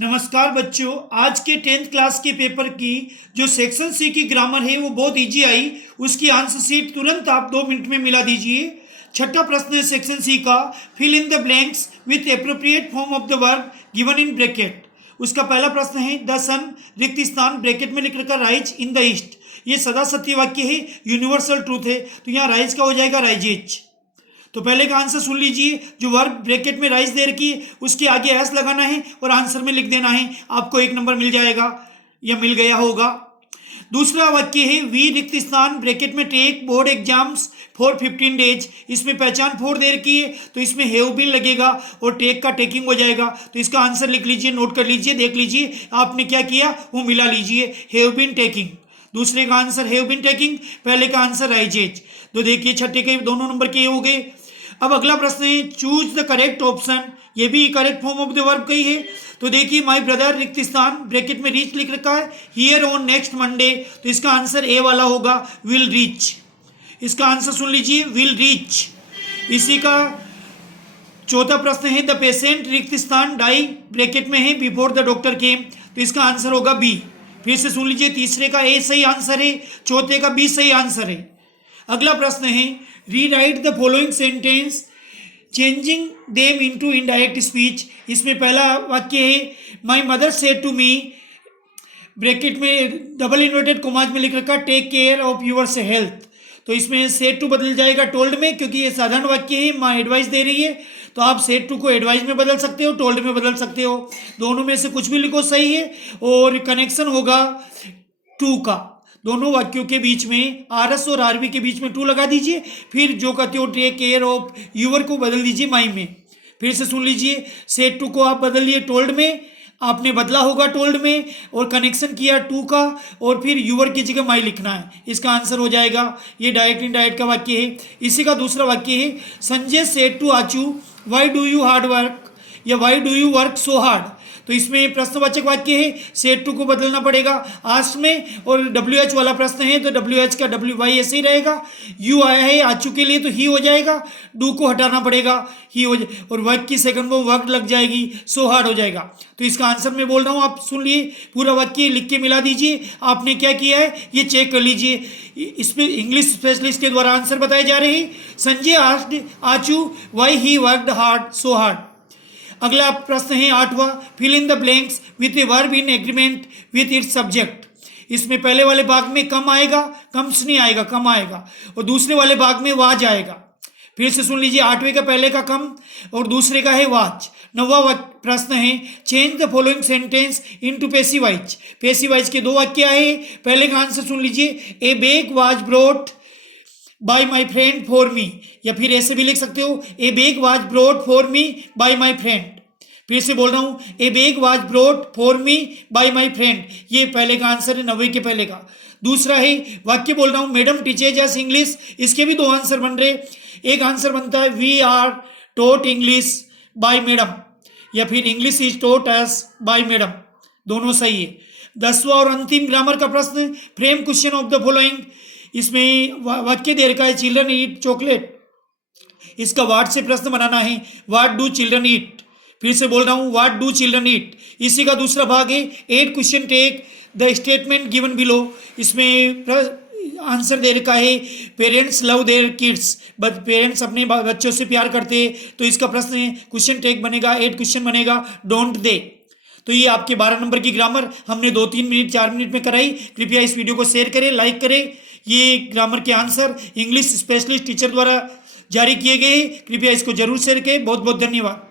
नमस्कार बच्चों, आज के 10th क्लास के पेपर की जो सेक्शन सी की ग्रामर है वो बहुत इजी आई। उसकी आंसर शीट तुरंत आप 2 मिनट में मिला दीजिए। छठा प्रश्न है सेक्शन सी का, fill in the blanks with appropriate form of the verb given in bracket. उसका पहला प्रश्न है द सन, रिक्त स्थान ब्रैकेट में लिख रखा राइज इन द ईस्ट। ये सदा सत्य वाक्य है, यूनिवर्सल ट्रूथ है, तो यहाँ राइज का हो जाएगा राइजेज। तो पहले का आंसर सुन लीजिए, जो वर्ब ब्रैकेट में राइज दे रखी है उसके आगे एस लगाना है और आंसर में लिख देना है, आपको 1 नंबर मिल जाएगा या मिल गया होगा। दूसरा वाक्य है वी रिक्त स्थान ब्रैकेट में take board exams for 15 days. इसमें पहचान फॉर दे रखी है तो इसमें हैव बीन लगेगा और टेक का टेकिंग हो जाएगा। तो इसका आंसर लिख लीजिए, नोट कर लीजिए, देख लीजिए आपने क्या किया वो मिला लीजिए, हैव बीन टेकिंग। दूसरे का आंसर हैव बीन टेकिंग, पहले का आंसर राइजेज। तो देखिए छठे के दोनों नंबर के हो गए। अब अगला प्रश्न है चूज द करेक्ट ऑप्शन। ये भी correct form of the verb का ही है। तो देखिए माय ब्रदर रिक्त स्थान ब्रैकेट में रीच लिख रखा है, हियर ऑन नेक्स्ट मंडे, तो इसका आंसर ए वाला होगा, विल रीच। इसका आंसर सुन लीजिए, विल रीच। इसी का चौथा प्रश्न है द पेशेंट रिक्त स्थान डाई ब्रैकेट में है बिफोर द डॉक्टर केम, तो इसका आंसर होगा बी। फिर से सुन लीजिए, तीसरे का ए सही आंसर है, चौथे का बी सही आंसर है। अगला प्रश्न है rewrite the following sentence changing them into indirect speech. इसमें पहला वाक्य है my mother said to me, bracket में डबल इन्वर्टेड कॉमास में लिख रखा take care of your health, तो इसमें सेड टू बदल जाएगा टोल्ड में, क्योंकि ये साधारण वाक्य है, माँ एडवाइस दे रही है, तो आप सेड टू को एडवाइस में बदल सकते हो, टोल्ड में बदल सकते हो, दोनों में से कुछ भी लिखो सही है। और कनेक्शन होगा टू का, दोनों वाक्यों के बीच में आरएस और आरबी के बीच में टू लगा दीजिए, फिर जो कहते हो टेक केयर ऑफ यूवर को बदल दीजिए माई में। फिर से सुन लीजिए, सेड टू को आप बदलिए टोल्ड में, आपने बदला होगा टोल्ड में, और कनेक्शन किया टू का, और फिर यूवर की जगह माई लिखना है, इसका आंसर हो जाएगा। ये डायरेक्ट इनडायरेक्ट का वाक्य है। इसी का दूसरा वाक्य है Sanjay said to Achu why do you hard work, या why do you work so hard, तो इसमें प्रश्नवाचक वाक्य है, सेड टू को बदलना पड़ेगा आस्क में, और डब्ल्यू एच वाला प्रश्न है तो डब्ल्यू एच का डब्ल्यू वाई ऐसे ही रहेगा। यू आया है आचू के लिए तो ही हो जाएगा, डू को हटाना पड़ेगा, ही हो जाए, और वर्क की सेकंड को वर्क लग जाएगी, सो हार्ड हो जाएगा। तो इसका आंसर मैं बोल रहा हूँ, आप सुन लिए, पूरा वाक्य लिख के मिला दीजिए। आपने क्या किया है ये चेक कर लीजिए। इस पर इंग्लिश स्पेशलिस्ट के द्वारा आंसर बताए जा रहे हैं। Sanjay asked Achu why he worked hard so hard. अगला प्रश्न है 8वां, fill in the blanks with a verb in agreement with its subject. इसमें पहले वाले भाग में कम आएगा, कम्स नहीं आएगा, कम आएगा, और दूसरे वाले भाग में वाज आएगा। फिर से सुन लीजिए, 8वें का पहले का कम और दूसरे का है वाज। 9वां प्रश्न है change the following sentence into passive voice. Passive voice के 2 वाक्य आए, पहले का आंसर सुन लीजिए, ए bag was brought by my friend for me, या फिर ऐसे भी लिख सकते हो ए bag was brought for me bye my friend. फिर से बोल रहा हूँ, ए bag was brought for me bye my friend, ये पहले का आंसर है 90 के पहले का। दूसरा है वाक्य बोल रहा हूँ मैडम टीचेज अस इंग्लिश, इसके भी 2 आंसर बन रहे। एक आंसर बनता है we are taught English by madam, या फिर English is taught us by madam, दोनों सही है। 10वां और अंतिम ग्रामर का प्रश्न frame question of the following. इसमें वाक्य दे रखा है चिल्ड्रन ईट चॉकलेट, इसका वाट से प्रश्न बनाना है, वाट डू चिल्ड्रन ईट। फिर से बोल रहा हूँ, वाट डू चिल्ड्रन ईट। इसी का दूसरा भाग है 8 question take the statement given below. इसमें आंसर दे रखा है parents love their kids, but parents अपने बच्चों से प्यार करते हैं, तो इसका प्रश्न है क्वेश्चन टेक बनेगा, 8 क्वेश्चन बनेगा, डोंट दे। तो ये आपके 12 नंबर की ग्रामर हमने 2-3 मिनट 4 मिनट में कराई। कृपया इस वीडियो को शेयर करें, लाइक करें। ये ग्रामर के आंसर इंग्लिश स्पेशलिस्ट टीचर द्वारा जारी किए गए हैं, कृपया इसको जरूर शेयर करें। बहुत बहुत धन्यवाद।